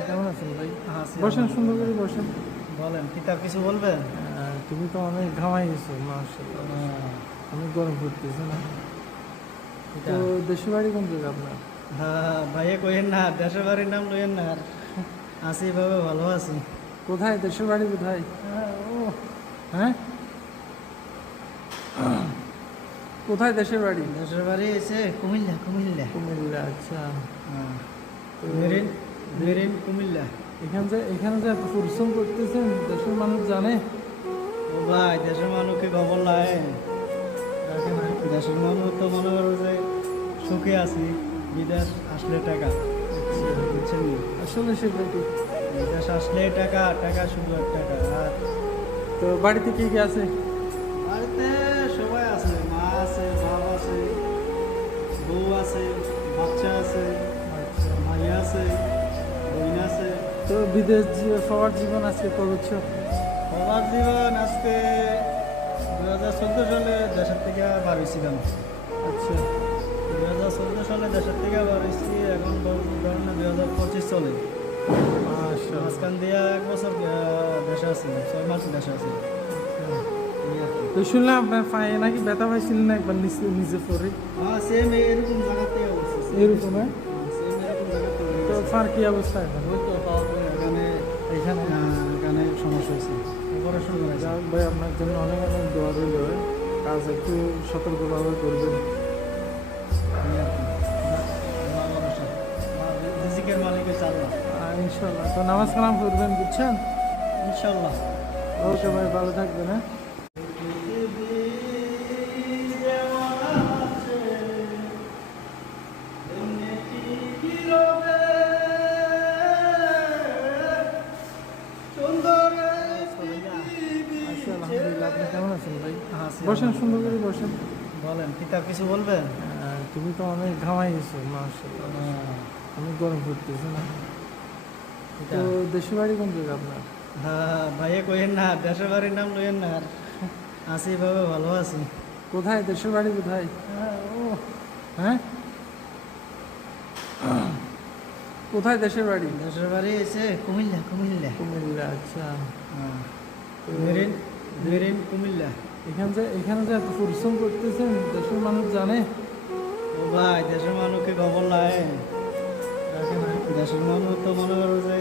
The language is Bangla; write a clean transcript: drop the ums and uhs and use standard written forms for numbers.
আপনি কেমন আছেন ভাই? আছি বসেন, সুন্দর করে আলহামদুলিল্লাহ। বসেন। বলেন কিতাব কিছু বলবেন? তুমি তো অনেক ঘামাই গেছো, মাশাআল্লাহ। অনেক গরম পড়তেছে না? তো দেশের বাড়ি কোন জায়গা আপনার? হ্যাঁ ভাইয়ে কইেন না, দেশের বাড়ির নাম লইয়েন না। আর আছি ভাবে ভালো আছি। কোথায় দেশের বাড়ি কোথায়? ও হ্যাঁ, কোথায় দেশের বাড়ি? দেশের বাড়ি এসে কুমিল্লা কুমিল্লা। কুমিল্লা। আচ্ছা, হ্যাঁ, তো মেরিন মেরিন কুমিল্লা। এখানে যে এত পরিশ্রম করতেছেন, দেশের মানুষ জানে? ও ভাই দেশের মানুষকে খবর লাই রাখে না। দেশের মানুষ তো মনে করো যে সুখে আছি, বিদেশ আসলে টাকা। বুঝছেন নি? আসলে সেটা ঠিক। বিদেশ আসলে টাকা, টাকা শুধু এক টাকা। আর তো বাড়িতে কি কি আছে? বাড়িতে সবাই আছে, মা আছে, বাপ আছে, বউ আছে, বাচ্চা আছে, আচ্ছা, ভাই আছে, বোন আছে। তো বিদেশ সবার জীবন আজকে করছো? সবার জীবন আজকে 2014 সালে দেশের থেকে বার হয়েছিলাম। আচ্ছা, 2014 সালে দেশের থেকে বার হয়েছি, এখন ধরেন 2025 চলে। মাশাআল্লাহ। মাঝখান দিয়ে 1 বছর দেশে আছি, 6 মাস দেশে আছি। এই আর কি। তো শুনলাম আপনার পায়ে নাকি ব্যথা পাইছিলেন না একবার নিচে নিজে পরে? হ্যাঁ সেম এরকম জায়গাতে অবস্থা। এরকম, হ্যাঁ? সেম এরকম জায়গাতে হয়ে তো গেছে। ফার কি অবস্থা এখন? ওই তো পাওয়া যায় এখানে, এখানে? এখানে সমস্যা হয়েছে, অপারেশন করেছে। যাক ভাই, আপনার জন্য অনেক অনেক দোয়া রইল। কাজ একটু সতর্কভাবে করবেন। এই আর কি। আল্লাহ ভরসা। রিজিকের মালিকের চাল্লা। ইনশাল্লাহ। তো নামাজ কালাম পড়বেন, বুঝছেন? ইনশাল্লাহ। ওকে ভাই, ভালো থাকবেন। হ্যাঁ, আচ্ছা, আলহামদুলিল্লাহ। আপনি কেমন আছেন ভাই? বসেন, সুন্দর করে বসেন। বলেন কিতাব কিছু বলবেন? তুমি তো অনেক ঘামাই গেছো, মাশাআল্লাহ। অনেক গরম পড়তেছে না? তো দেশের বাড়ি কোন জায়গা আপনার? হ্যাঁ ভাইয়ে কইেন না, দেশের বাড়ির নাম লইয়েন না। আর আছি ভাবে ভালো আছি। কোথায় দেশের বাড়ি কোথায়? ও হ্যাঁ, কোথায় দেশের বাড়ি? দেশের বাড়ি এসে কুমিল্লা কুমিল্লা। কুমিল্লা। আচ্ছা, তো মেরিন মেরিন কুমিল্লা। এখানে যে এত পরিশ্রম করতেছেন, দেশের মানুষ জানে? ও ভাই দেশের মানুষকে খবর লাই রাখে না। দেশের মানুষ তো মনে করো যে